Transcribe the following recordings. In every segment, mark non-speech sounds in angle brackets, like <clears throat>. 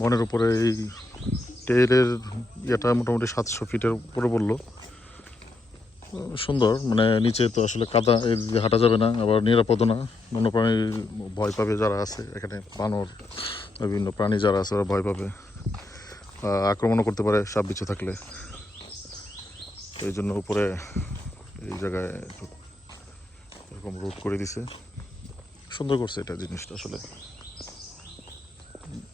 বনের উপরে এই টেলের ইয়েটা মোটামুটি সাতশো ফিটের উপরে বলল সুন্দর মানে নিচে তো আসলে কাদা, এই দিয়ে হাঁটা যাবে না, আবার নিরাপদ না। বন্যপ্রাণী ভয় পাবে যারা আছে, এখানে বানর, বিভিন্ন প্রাণী যারা আছে, ওরা ভয় পাবে। আক্রমণও করতে পারে সাপ বিচ্ছে থাকলে। তো এই জন্য উপরে এই জায়গায় এরকম রুট করে দিছে। সুন্দর করছে এটা জিনিসটা আসলে।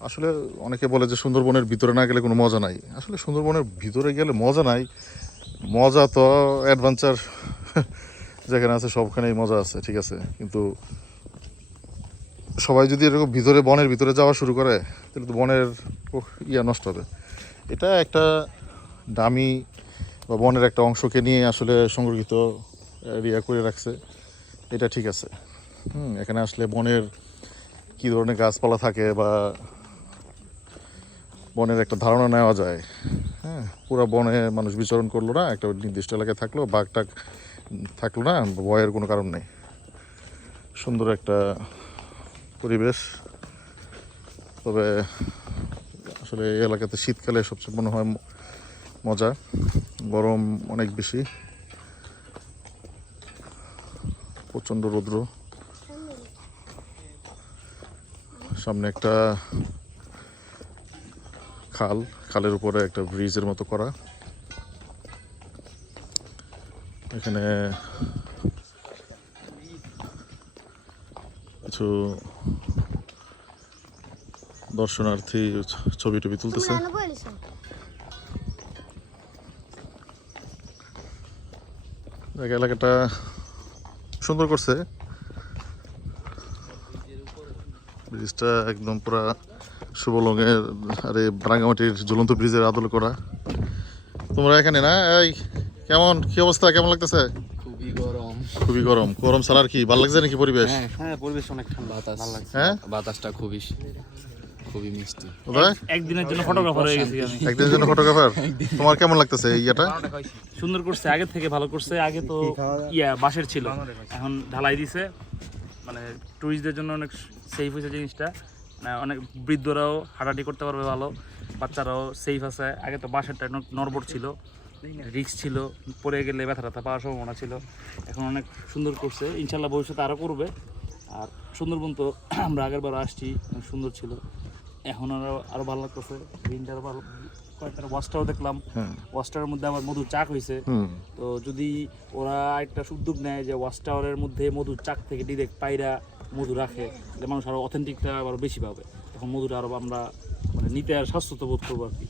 আসলে অনেকে বলে যে সুন্দরবনের ভিতরে না গেলে কোনো মজা নাই। আসলে সুন্দরবনের ভিতরে গেলে মজা নাই। মজা তো অ্যাডভেঞ্চার <laughs> যেখানে আছে সবখানেই মজা আছে, ঠিক আছে? কিন্তু সবাই যদি এরকম ভিতরে, বনের ভিতরে যাওয়া শুরু করে, তাহলে তো বনের ইয়া নষ্ট হবে। এটা একটা দামি বা বনের একটা অংশকে নিয়ে আসলে সংরক্ষিত এরিয়া করে রাখছে। এটা ঠিক আছে। হুম, এখানে আসলে বনের কী ধরনের গাছপালা থাকে বা বনের একটা ধারণা নেওয়া যায়। হ্যাঁ পুরো বনে মানুষ বিচরণ করল না, একটা নির্দিষ্ট এলাকায় থাকল, বাঘ টাক থাকল না, ভয়ের কোনো কারণ নেই। সুন্দর একটা পরিবেশ। তবে আসলে এই এলাকাতে শীতকালে সবচেয়ে মনে হয় মজা। গরম অনেক বেশি। প্রচণ্ড রৌদ্র। সামনে একটা খাল খালের উপরে একটা ব্রিজের মতো করা। এখানে কিছু দর্শনার্থী ছবি টবি তুলতেছে। এলাকাটা সুন্দর করছে। ব্রিজটা একদম পুরা শুভ রঙের আরে রাঙামাটির ঝুলন্ত ব্রিজের আদল করা। তোমরা এখানে না? এই কেমন? কি অবস্থা? কেমন লাগতেছে? খুবই গরম। খুবই গরম। গরম ছাড়া আর কি? ভালো লাগছে নাকি পরিবেশ? হ্যাঁ হ্যাঁ পরিবেশ অনেক ঠান্ডা বাতাস। ভালো লাগছে। হ্যাঁ? বাতাসটা খুবই খুবই মিষ্টি। একদিনের জন্য ফটোগ্রাফার হয়ে গেছি আমি। একদিনের জন্য ফটোগ্রাফার তোমার কেমন লাগতেছে ইয়েটা? সুন্দর করছে আগে থেকে ভালো করছে। আগে তো ইয়া বাঁশের ছিল। এখন ঢালাই দিছে। মানে টুরিস্টদের জন্য অনেক সেফ হয়েছে জিনিসটা। অনেক বৃদ্ধরাও হাঁটাহাঁটি করতে পারবে ভালো বাচ্চারাও সেফ আছে। আগে তো বাঁশেরটা ন- নড়বড় ছিল রিক্স ছিল পড়ে গেলে ব্যথা ব্যথা পাওয়ার সম্ভাবনা ছিল। এখন অনেক সুন্দর করছে ইনশাল্লাহ ভবিষ্যতে আরও করবে। আর সুন্দরবন তো <clears throat> আমরা আগের বার আসছি অনেক সুন্দর ছিল। এখন আরও আরও ভালো লাগতেছে। দিনটা আরও ভালো কয়েকটা ওয়াশটাও দেখলাম। হ্যাঁ। ওয়াশটারের মধ্যে আবার মধুর চাক হয়েছে তো যদি ওরা একটা উদ্যোগ নেয় যে ওয়াশ টাওয়ারের মধ্যে মধুর চাক থেকে ডিরেক্ট পায়রা মধু রাখে তাহলে মানুষ আরও অথেন্টিকটা আবার বেশি পাবে। তখন মধুটা আরও আমরা মানে নিতে আর স্বাস্থ্যতা বোধ করব আর কি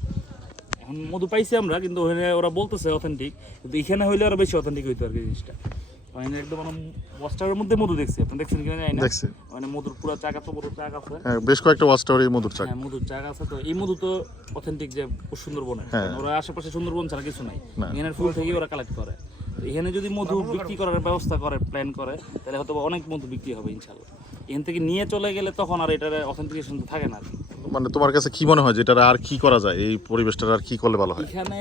এখন মধু পাইছি আমরা কিন্তু ওখানে ওরা বলতেছে অথেন্টিক কিন্তু এখানে হইলে আরও বেশি অথেন্টিক হইতো আর কি জিনিসটা। ওখানে একদম মানে ওয়াশ টাওয়ারের মধ্যে মধু দেখছি আপনি দেখছেন কিনা জানি না। দেখছি। মানে মধুর পুরো চাক এত বড় চাক আছে। হ্যাঁ বেশ কয়েকটা ওয়াচ টাওয়ার এই মধুর চাক। হ্যাঁ মধুর চাক আছে তো। এই মধু তো অথেন্টিক যে সুন্দরবনের। হ্যাঁ। ওরা আশেপাশে সুন্দরবন ছাড়া কিছু নাই। এখানের ফুল থেকে ওরা কালেক্ট করে। তো এখানে যদি মধু বিক্রি করার ব্যবস্থা করে প্ল্যান করে তাহলে হয়তো অনেক মধু বিক্রি হবে ইনশাল্লাহ এখান থেকে নিয়ে চলে গেলে তখন আর এটার অথেন্টিকেশন তো থাকে না মানে তোমার কাছে কি মনে হয় যে এটার আর কি করা যায়? এই পরিবেশটার আর কি করলে ভালো হয়? এখানে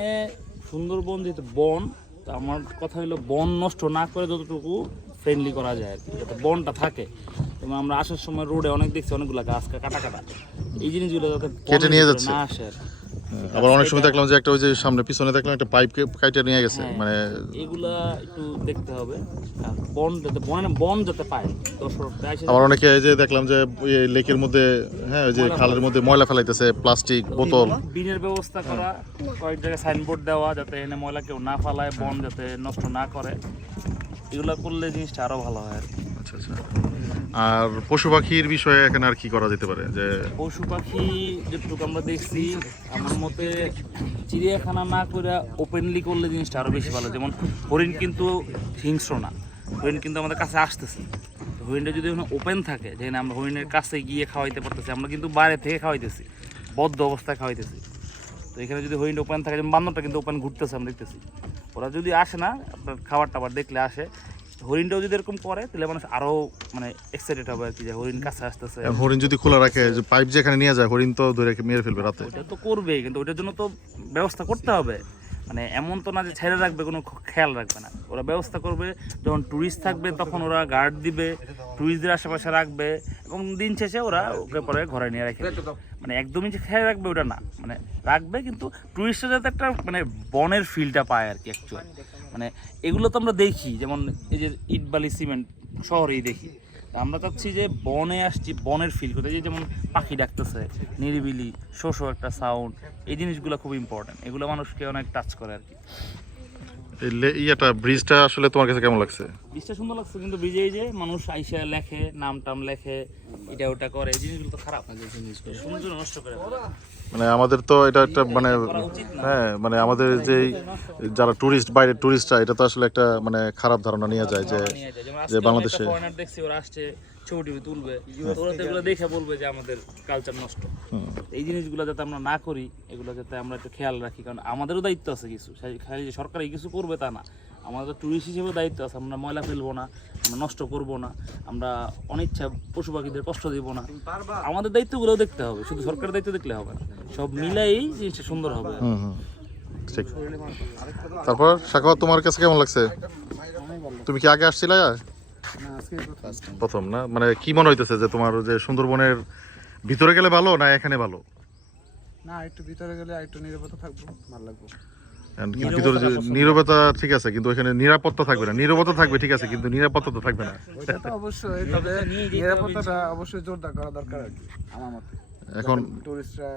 সুন্দরবন যেহেতু বন তো আমার কথা হলো বন নষ্ট না করে যতটুকু ফ্রেন্ডলি করা যায় আর কি যাতে বনটা থাকে। এবং আমরা আসার সময় রোডে অনেক দেখছি অনেকগুলো গাছ কাটা কাটা এই জিনিসগুলো যাতে কেটে নিয়ে যাচ্ছে। না আসে আর কি। হ্যাঁ, আবার অনেক সময় দেখলাম যে একটা ওই যে সামনে পিছনে দেখলাম একটা পাইপ কাইটে নিয়ে গেছে হ্যাঁ। মানে এগুলা একটু দেখতে হবে। বন যাতে বনে বন যাতে পায় আবার অনেকে এই যে দেখলাম যে লেকের মধ্যে হ্যাঁ ওই যে খালের মধ্যে ময়লা ফেলাইতেছে প্লাস্টিক বোতল। বিনের ব্যবস্থা করা কয়েক জায়গায় সাইনবোর্ড দেওয়া যাতে এনে ময়লা কেউ না ফালায় বন যাতে নষ্ট না করে। এগুলা করলে জিনিসটা আরও ভালো হয় আচ্ছা আচ্ছা। আর পশু পাখির বিষয়ে এখানে আর কি করা যেতে পারে? যে পশু পাখি যেটুকু আমরা দেখছি, আমার মতে চিড়িয়াখানা না করে ওপেনলি করলে জিনিসটা আরও বেশি ভালো। যেমন হরিণ কিন্তু হিংস্র না। হরিণ কিন্তু আমাদের কাছে আসতেছে। হরিণটা যদি ওখানে ওপেন থাকে যেখানে আমরা হরিণের কাছে গিয়ে খাওয়াইতে পারতেছি, আমরা কিন্তু বাইরে থেকে খাওয়াইতেছি, বদ্ধ অবস্থায় খাওয়াইতেছি। তো এখানে যদি হরিণ ওপেন থাকে, যেমন বান্দরটা কিন্তু ওপেন ঘুরতেছে, আমরা দেখতেছি। ওরা যদি আসে না, আপনার খাবার টাবার দেখলে আসে হরিণটাও যদি এরকম করে তাহলে মানুষ আরও মানে এক্সাইটেড হবে আর কি যে হরিণ কাছে আসতেছে। হরিণ যদি খোলা রাখে যে পাইপ যেখানে নিয়ে যায় হরিণ তো ধরে মেরে ফেলবে রাতে। ওটা তো করবেই কিন্তু ওটার জন্য তো ব্যবস্থা করতে হবে। মানে এমন তো না যে ছেড়ে রাখবে কোনো খেয়াল রাখবে না। ওরা ব্যবস্থা করবে যখন ট্যুরিস্ট থাকবে তখন ওরা গার্ড দিবে ট্যুরিস্টদের আশেপাশে রাখবে এবং দিন শেষে ওরা ওকে পরে ঘরে নিয়ে রেখে দেবে। মানে একদমই যে খেয়াল রাখবে ওটা না। মানে রাখবে কিন্তু ট্যুরিস্টরা যাতে একটা মানে বনের ফিলটা পায় আর কি অ্যাকচুয়ালি মানে এগুলো তো আমরা দেখি, যেমন এই যে ইট, বালি, সিমেন্ট শহরেই দেখি। আমরা চাচ্ছি যে বনে আসছি, বনের ফিল করতে। যে যেমন পাখি ডাকতেছে, নিরিবিলি শোশো একটা সাউন্ড এই জিনিসগুলো খুব ইম্পর্টেন্ট এগুলো মানুষকে অনেক টাচ করে আর কি। ইয়েটা ব্রিজটা আসলে তোমার কাছে কেমন লাগছে? বীজটা সুন্দর লাগছে কিন্তু ব্রিজে এই যে মানুষ আইসা লেখে নাম টাম লেখে এটা ওটা করে এই জিনিসগুলো তো খারাপ। সৌন্দর্য নষ্ট করে মানে আমাদের তো এটা একটা মানে। হ্যাঁ মানে আমাদের যেই যারা টুরিস্ট বাইরের টুরিস্টরা এটা তো আসলে একটা মানে খারাপ ধারণা নিয়ে যায় যে যে বাংলাদেশে- বাংলাদেশে দেখছি ওরা আসছে ছবি তুলবে। ওরা তো এগুলো দেখে বলবে যে আমাদের কালচার নষ্ট। এই জিনিসগুলো যাতে আমরা না করি এগুলো যাতে আমরা একটু খেয়াল রাখি কারণ আমাদেরও দায়িত্ব আছে কিছু। খালি যে সরকারি কিছু করবে তা না। আমাদের টুরিস্ট হিসেবে দায়িত্ব আছে আমরা ময়লা ফেলব না আমরা নষ্ট করব না আমরা অনিচ্ছা পশু পাখিদের কষ্ট দিব না। আমাদের দায়িত্বগুলোও দেখতে হবে শুধু সরকারের দায়িত্ব দেখলে হবে সব মিলাই জিনিসটা সুন্দর হবে। ঠিক। তারপর সাখাওয়াত তোমার কাছে কেমন লাগছে? তুমি কি আগে আসছিলে? প্রথম না? মানে কি মনে হইতেছে যে তোমার যে সুন্দরবনের ভিতরে গেলে ভালো না এখানে ভালো? না একটু ভিতরে গেলে একটু নিরাপত্তা থাকব ভালো লাগবে। ভিতরে যে নীরবতা ঠিক আছে কিন্তু এখানে নিরাপত্তা থাকবে না। নীরবতা থাকবে ঠিক আছে কিন্তু নিরাপত্তা তো থাকবে না। অবশ্যই তবে নিরাপত্তাটা অবশ্যই জোরদার করা দরকার আর কি আমার মতে। এখন টুরিস্টরা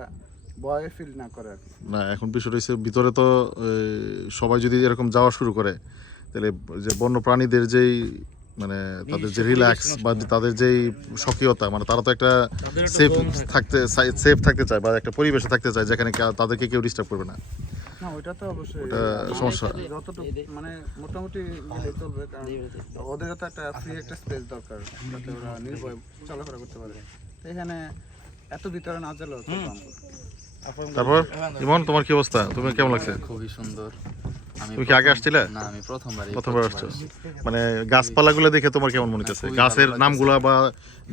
ভয় ফিল না করে না এখন বিষয়টা হচ্ছে ভিতরে তো সবাই যদি এরকম যাওয়া শুরু করে তাহলে যে বন্য প্রাণীদের যেই মানে তাদের যে রিল্যাক্স বা তাদের যেই স্বকীয়তা মানে তারা তো একটা সেফ থাকতে সেফ থাকতে চায় বা একটা পরিবেশে থাকতে চায় যেখানে তাদেরকে কেউ ডিস্টার্ব করবে না। না ওইটা তো অবশ্যই। সমস্যা। যতটুকু মানে মোটামুটি গেলে চলবে কারণ ওদেরও তো একটা ফ্রি একটা স্পেস দরকার যাতে ওরা নির্ভয় চলাফেরা করতে পারে। এখানে এত ভিতরে না গেলেও তারপর? ইমন তোমার কি অবস্থা? তুমি কেমন লাগছে? খুবই সুন্দর। তুমি কি আগে আসছিলে? না আমি প্রথমবার প্রথমবার আসছো? মানে গাছপালাগুলো দেখে তোমার কেমন মনে হচ্ছে গাছের। নামগুলা বা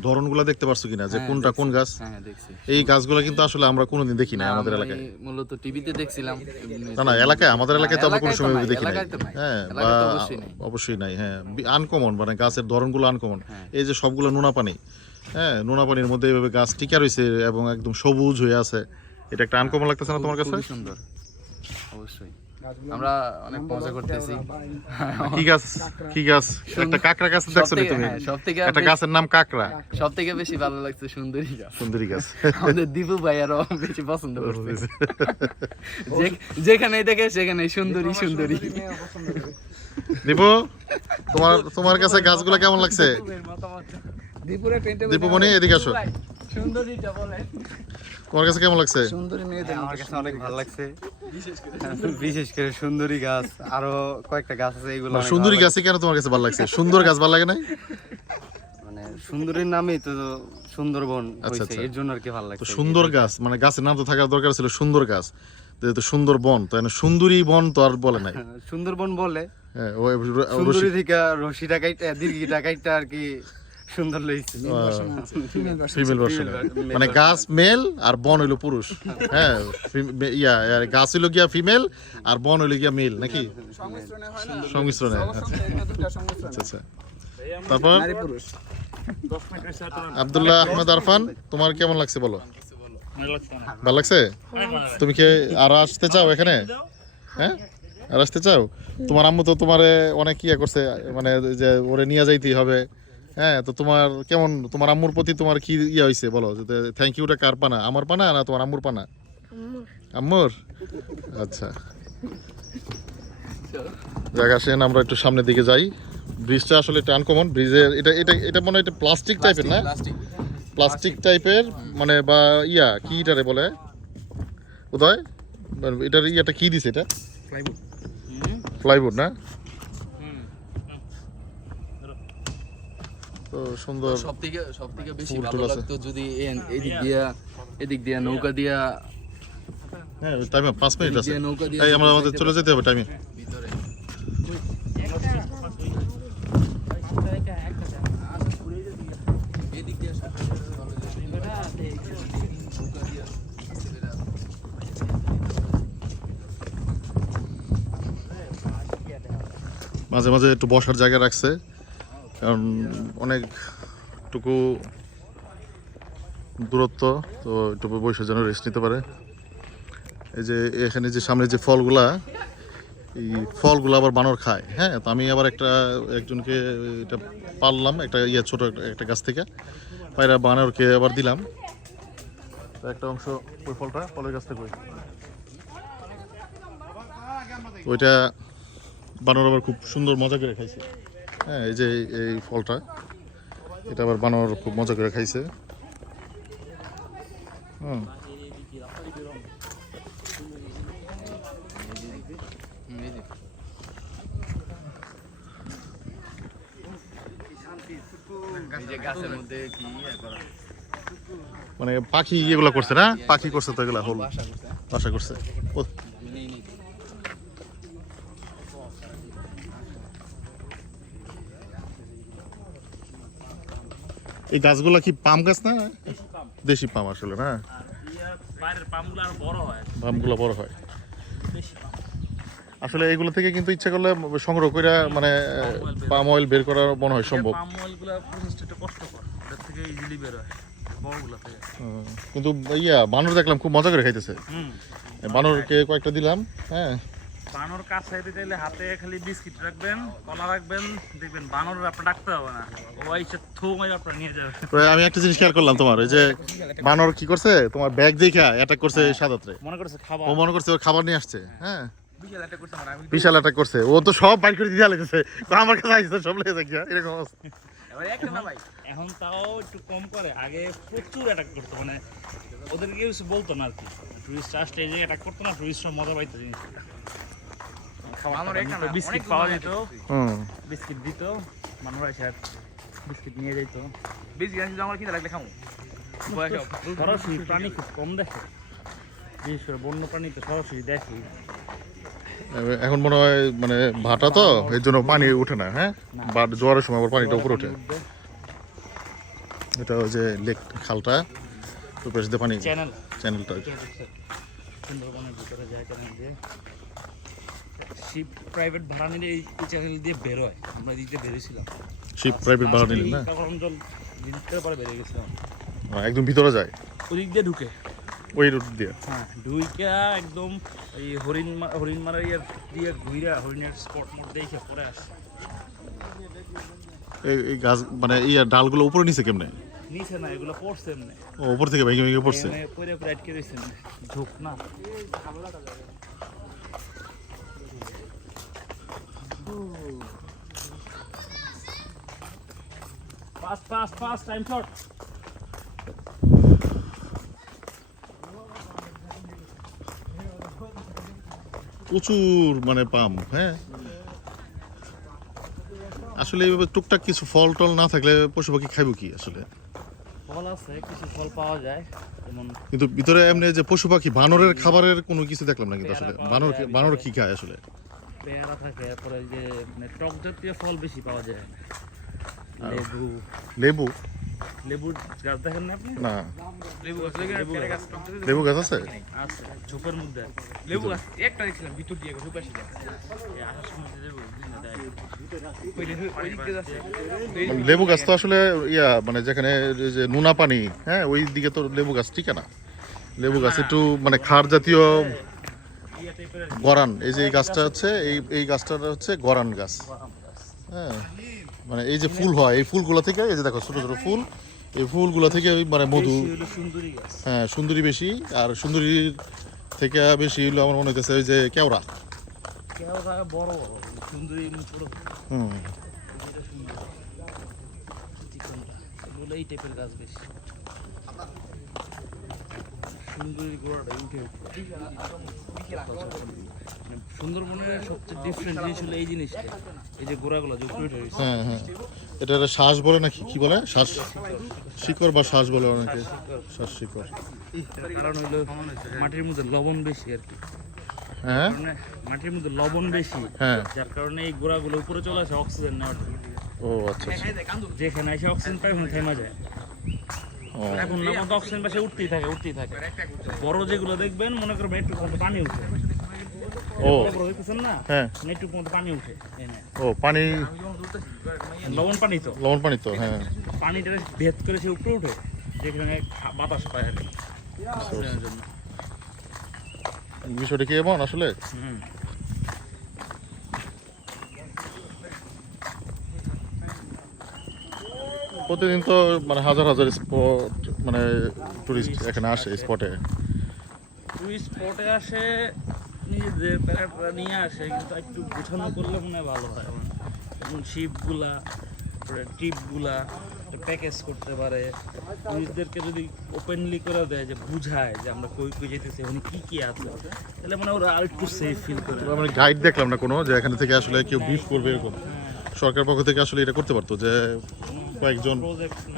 ধরনগুলা দেখতে পারছ কিনা? যে হ্যাঁ, কোনটা কোন গাছ? হ্যাঁ দেখছি। এই গাছগুলো কিন্তু আসলে আমরা কোনোদিন দেখি না আমাদের এলাকায়। মূলত টিভিতে দেখছিলাম। না না এলাকায় আমাদের এলাকায় তো আমরা কোনো সময় দেখি নাই। হ্যাঁ বা অবশ্যই নাই। হ্যাঁ। আনকমন মানে গাছের ধরনগুলো আনকমন হ্যাঁ। এই যে সবগুলো নোনা পানি হ্যাঁ নোনা পানির মধ্যে এইভাবে গাছ টিকা রয়েছে এবং একদম সবুজ হয়ে আছে। এটা একটা আনকমন লাগতেছে না তোমার কাছে? সুন্দর। অবশ্যই। আমরা অনেক মজা করতেছি। <laughs> কি গাছ? কি গাছ? একটা কাকড়া গাছ দেখছ নি তুমি? সব থেকে একটা গাছের নাম কাকড়া। সব থেকে বেশি ভালো লাগছে সুন্দরী গাছ। সুন্দরী গাছ। আমাদের দীপু ভাই আরও বেশি পছন্দ করছে। যে- যেখানেই দেখে সেখানে সুন্দরী সুন্দরী। দীপু তোমার তোমার কাছে গাছগুলো কেমন লাগছে? দীপুরে টেন্টে দীপুমনি এদিকে আসো। সুন্দরীটা বলে তোমার কাছে কেমন লাগছে? সুন্দরী মেয়েদের আমার কাছে অনেক ভালো লাগছে। বিশেষ করে সুন্দরী গাছ আরও কয়েকটা গাছ আছে এগুলো সুন্দরী গাছে কেন তোমার কাছে ভালো লাগছে? সুন্দর গাছ ভালো লাগে না মানে সুন্দরীর নামেই তো সুন্দরবন হয়েছে আচ্ছা। এর জন্য আর কি ভালো তো লাগছে। সুন্দর গাছ মানে গাছের নাম তো থাকার দরকার ছিল সুন্দর গাছ। তো সুন্দর বন তো এখানে সুন্দরী বন তো আর বলে নাই। সুন্দরবন বলে। হ্যাঁ ও সুন্দরী থেকে রশিটা কাইটা দীর্ঘিটা কাইটা আর কি সুন্দর লাগছে ফিমেল ভার্সন মানে গাছ মেল আর বন হইল পুরুষ। হ্যাঁ ইয়া গাছ হইল গিয়া ফিমেল আর বন হইল গিয়া মেল নাকি? সংমিশ্রণে হয় না? সংমিশ্রণে সবার আচ্ছা। আচ্ছা আচ্ছা। তারপর। আব্দুল্লাহ আহমেদ আরফান তোমার কেমন লাগছে বলো? লাগছে ভালো লাগছে অনেক ভালো লাগছে। তুমি কি আরও আসতে চাও এখানে? হ্যাঁ? আর আসতে চাও? তোমার আম্মু তো তোমারে অনেক ইয়ে করছে মানে যে ওরে নিয়ে যাইতেই হবে। হ্যাঁ তো তোমার কেমন তোমার আম্মুর প্রতি তোমার কি ইয়ে হয়েছে বলো? থ্যাংক ইউটা কার পানা? আমার পানা না তোমার আম্মুর পানা? আম্মুর। আচ্ছা। জায়গা আসেন আমরা একটু সামনের দিকে যাই। ব্রিজটা আসলে এটা আনকমন ব্রিজের এটা এটা এটা মনে হয় এটা প্লাস্টিক টাইপের না? প্লাস্টিক প্লাস্টিক টাইপের মানে বা ইয়া কি এটারে বলে? উদয় এটার ইয়াটা কি দিছে এটা? হুম, প্লাইউড না? তো সুন্দর সব থেকে সব বেশি ভালো। লাগতো যদি এদিক দিয়া এদিক দিয়া নৌকা দিয়া হ্যাঁ টাইমে পাঁচ মিনিট আছে। এই আমরা আমাদের চলে যেতে হবে টাইমে ভিতরে। মাঝে মাঝে একটু বসার জায়গা রাখছে। কারণ অনেকটুকু দূরত্ব, তো একটু বসে যেন রেস্ট নিতে পারে। এই যে এখানে যে সামনে যে ফলগুলা, এই ফলগুলো আবার বানর খায় হ্যাঁ? তো আমি আবার একটা, একজনকে এটা পারলাম একটা ইয়ে ছোট একটা- গাছ থেকে। পায়রা বানরকে আবার দিলাম। একটা অংশ ওই ফলটা ফলের গাছ থেকে। ওইটা বানর আবার খুব সুন্দর মজা করে খাইছে। হ্যাঁ এই যে এই- ফলটা, এটা আবার বানর খুব মজা করে খাইছে। হুম। মানে পাখি এগুলো করছে না? পাখি করছে তো এগুলা, হল বাসা করছে ও, নেই নেই এই গাছগুলা কি পাম গাছ না? দেশি পাম আসলে না? বাইরের পামগুলো বড় হয়। হয় আসলে এগুলো থেকে কিন্তু ইচ্ছা করলে সংগ্রহ করে মানে পাম অয়েল বের করা মনে হয় সম্ভব। পাম অয়েলগুলো প্রসেসটা একটু কষ্টকর। ওটার থেকে ইজিলি বের হয় বড়গুলো থেকে। হুম, কিন্তু ইয়া বানর দেখলাম খুব মজা করে খাইতেছে। বানরকে কয়েকটা দিলাম হ্যাঁ। বানর কাজ খাইতে চাইলে হাতে খালি বিস্কিট রাখবেন কলা রাখবেন দেখবেন বানর আপনার ডাকতে হবে না। ও ইচ্ছা থু মেরে আপনার নিয়ে যাবে। আমি একটা জিনিস খেয়াল করলাম তোমার ওই যে বানর কি করছে তোমার ব্যাগ দেখা অ্যাটাক করছে সাদাত্রে। মনে করছে খাবার। ও মনে করছে ওর খাবার নিয়ে আসছে হ্যাঁ। বিশাল আমি বিশাল অ্যাটাক করছে। ও তো সব বাইর করে দিয়ে লেগেছে। আমার কাছে আসছে সব লেগে যায় এরকম অবস্থা। এখন তাও একটু কম করে। আগে প্রচুর অ্যাটাক করতো মানে ওদের কেউ কিছু বলতো না আর কি। টুরিস্ট আসলে এই যে অ্যাটাক করতো না টুরিস্টরা মজা পাইতো জিনিস আমার একটা না, বিস্কিট পাওয়া যেত। বিস্কিট দিত এসে বিস্কিট নিয়ে যেত বিশ গ্রাম আমার কিনে লাগলে খামো। সরাসরি প্রাণী খুব কম দেখে। বিশেষ করে বন্য প্রাণী তো সরাসরি দেখি এখন মনে হয় মানে ভাটা তো এর জন্য পানি উঠে না হ্যাঁ? বা জোয়ারের সময় আবার পানিটা উপরে ওঠে এটা ওই যে লেক খালটা দিয়ে পানি চ্যানেল। চ্যানেলটা সুন্দরবনের ভিতরে যায় চ্যানেল দিয়ে। শিপ প্রাইভেট ভাড়া নিলে এই চ্যানেল দিয়ে বেরোয়। আমরা এদিক দিয়ে বেরিয়েছিলাম শিপ প্রাইভেট ভাড়া নিলেন না? অঞ্চল ভিতরে পরে বেরিয়ে গেছিলাম। একদম ভিতরে যায়? ওদিক দিয়ে ঢুকে। ওই রুট দিয়ে? হ্যাঁ ঢুইকা একদম এই হরিণ হরিণ মারা ইয়ার দিয়ে ঘুইরা হরিণের স্পট মোট দেখে পরে আসে। এই গাছ মানে এই ডালগুলো উপরে নিচে কেমনে? নিচে না এগুলো পড়ছে এমনি। ও উপর থেকে ভেঙে ভেঙে পড়ছে? করে করে আটকে রয়েছে ঝোঁক না। Fast fast fast time short প্রচুর মানে পাম হ্যাঁ? আসলে এইভাবে টুকটাক কিছু ফল টল না থাকলে পশু পাখি খাইব কি আসলে? ফল আছে কিছু ফল পাওয়া যায় যেমন কিন্তু ভিতরে এমনি যে পশু পাখি বানরের খাবারের কোনো কিছু দেখলাম না কিন্তু আসলে? বানর বানর কি খায় আসলে? পেয়ারা থাকে তারপরে যে মানে টক জাতীয় ফল বেশি পাওয়া যায়। লেবু। লেবু? লেবুর গাছ দেখেন না আপনি? না। লেবু গাছ লেবু গাছ। লেবু গাছ আছে? আছে? ঝোপের মধ্যে। লেবু গাছ একটা দেখছিলাম ভিতর দিয়ে লেবু লেবু গাছ তো আসলে ইয়া মানে যেখানে যে নোনা পানি হ্যাঁ ওই দিকে তো লেবু গাছ ঠিক না লেবু গাছ একটু মানে খার জাতীয় গরান এই যে এই গাছটা হচ্ছে এই এই গাছটা হচ্ছে গরান গাছ। হ্যাঁ মানে এই যে ফুল হয় এই ফুলগুলো থেকে এই যে দেখো ছোট ছোট ফুল এই ফুলগুলো থেকে ওই মানে মধু। হ্যাঁ সুন্দরী বেশি আর সুন্দরীর থেকে বেশি হলো আমার মনে হইতেছে ওই যে কেওড়া। হুম। এই টাইপের গাছ বেশি। গোড়াটা উঠে মানে সুন্দরবনের সবচেয়ে ডিফারেন্ট জিনিস হলো এই জিনিসটা এই যে গোড়াগুলো যে উপরে হ্যাঁ হ্যাঁ। এটা শ্বাস বলে নাকি? কি বলে? শ্বাস শিকড় বা শ্বাস বলে অনেকে। শ্বাস শিকড়। কারণ হলো মাটির মধ্যে লবণ বেশি আর কি। হ্যাঁ? মাটির মধ্যে লবণ বেশি হ্যাঁ। যার কারণে এই গোড়াগুলো উপরে চলে আসে অক্সিজেন নেওয়ার জন্য। ও আচ্ছা আচ্ছা। যেখানে এসে অক্সিজেন পাই ওখানে থেমা যায়। না মতো অক্সিজেন পাশে উঠতেই থাকে উঠতেই থাকে। বড় যেগুলো দেখবেন মনে করবেন একটু পানি উঠে। ও। না হ্যাঁ। মানে একটু পানি উঠে ও পানি লবণ পানি তো। লবণ পানি তো হ্যাঁ। পানিটা ভেদ করে সে উপরে উঠে যেখানে বাতাস পায় আর কি। জন্য বিষয়টা কি এমন আসলে? হুম। প্রতিদিন তো মানে হাজার হাজার স্পট মানে টুরিস্ট এখানে আসে স্পটে তুই স্পটে আসে নিজেদের প্যারাটরা নিয়ে আসে কিন্তু একটু গোছানো করলে মনে হয় ভালো হয়। যেমন শিপগুলা ট্রিপগুলা প্যাকেজ করতে পারে। টুরিস্টদেরকে যদি ওপেনলি করে দেয় যে বুঝায় যে আমরা কই কই যেতেছি ওখানে কি কি আছে তাহলে মানে ওরা আর একটু সেফ ফিল করে মানে গাইড দেখলাম না কোনো যে এখানে থেকে আসলে কেউ ব্রিফ করবে এরকম। সরকার পক্ষ থেকে আসলে এটা করতে পারতো যে কয়েকজন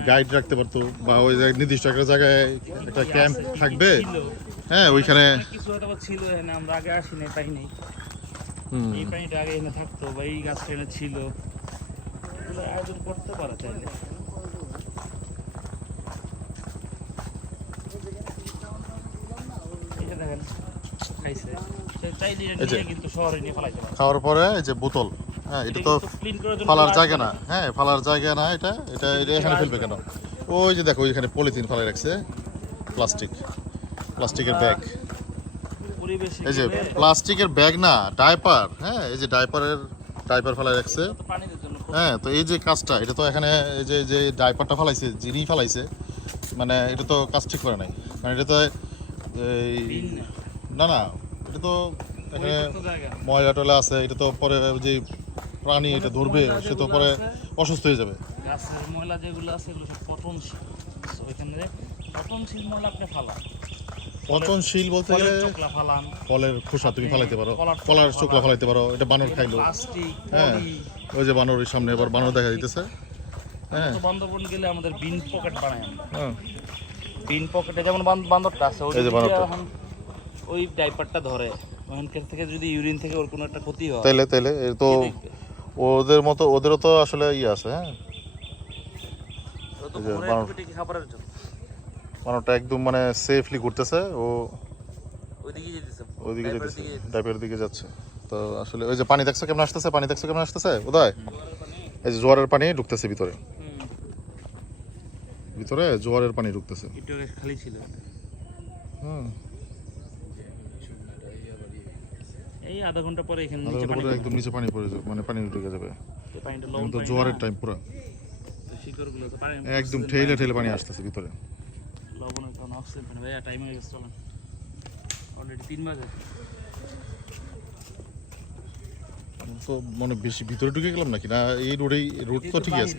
গাইড রাখতে পারতো বা ওই নির্দিষ্ট একটা জায়গায় একটা ক্যাম্প থাকবে। হ্যাঁ ওইখানে কিছু হয়তো ছিল এখানে আমরা আগে আসিনি এই প্রাণীটা আগে থাকতো বা এই গাছটা এখানে ছিল। আয়োজন করতে পারে চাইলে খাওয়ার পরে এই যে বোতল। হ্যাঁ এটা তো ফালার জায়গা না। হ্যাঁ ফালার জায়গা না এটা। এটা এটা এখানে ফেলবে কেন? ওই যে দেখো ওইখানে পলিথিন ফালাই রাখছে। প্লাস্টিক। প্লাস্টিকের ব্যাগ। এই যে প্লাস্টিকের ব্যাগ না ডাইপার। হ্যাঁ এই যে ডাইপারের ডাইপার ফালাই রাখছে। হ্যাঁ তো এই যে কাজটা এটা তো এখানে এই যে যে ডাইপারটা ফালাইছে যিনি ফালাইছে মানে এটা তো কাজ ঠিক করে নাই। মানে এটা তো না। না এটা তো এখানে ময়লা টয়লা আছে এটা তো পরে যে প্রাণী এটা ধরবে সে তো পরে অসুস্থ হয়ে যাবে। গাছের ময়লা যেগুলো আছে এগুলো সব ওইখানে পচনশীল ময়লা আপনি ফালান। পচনশীল বলতে গেলে ফলের খোসা তুমি ফালাইতে পারো কলার চোকলা কলার ফালাইতে পারো এটা বানর খাইলো। হ্যাঁ ওই যে বানরের সামনে এবার বানর দেখা দিতেছে হ্যাঁ। বান্দরবন গেলে আমাদের বিন পকেট বানাই আমরা। হ্যাঁ। বিন পকেটে যেমন বান্দরটা আছে ওই যে। এখন ওই ডাইপারটা ধরে। ওখানকার থেকে যদি ইউরিন থেকে ওর কোনো একটা ক্ষতি হয় তাইলে তাইলে তো ওদের মতো ওদেরও তো আসলে ইয়ে আছে হ্যাঁ? বানরটা একদম মানে সেফলি ঘুরতেছে ও ওইদিকে যেতেছে ডাইপের দিকে যাচ্ছে। তো আসলে ওই যে পানি দেখছ কেমন আসতেছে পানি দেখছ কেমন আসতেছে উদয়? এই যে জোয়ারের পানি ঢুকতেছে ভিতরে। ভিতরে জোয়ারের পানি ঢুকতেছে। খালি ছিল। হুম। এই আধা ঘণ্টা পরে এখানে নিচে পানি একদম নিচে পানি পড়ে যাবে মানে পানি ঢুকে যাবে। পানিটা এখন লবণ তো জোয়ারের টাইম পুরো। শিকড়গুলো তো পানি একদম ঠেলে ঠেলে পানি। আসতেছে ভিতরে। লবণের কারণে অক্সিজেন ভাইয়া টাইম হয়ে গেছে চলেন। অলরেডি তিন বাজে। তো মানে বেশি ভিতরে ঢুকে গেলাম নাকি? না এই রোডেই রোড তো ঠিকই আছে।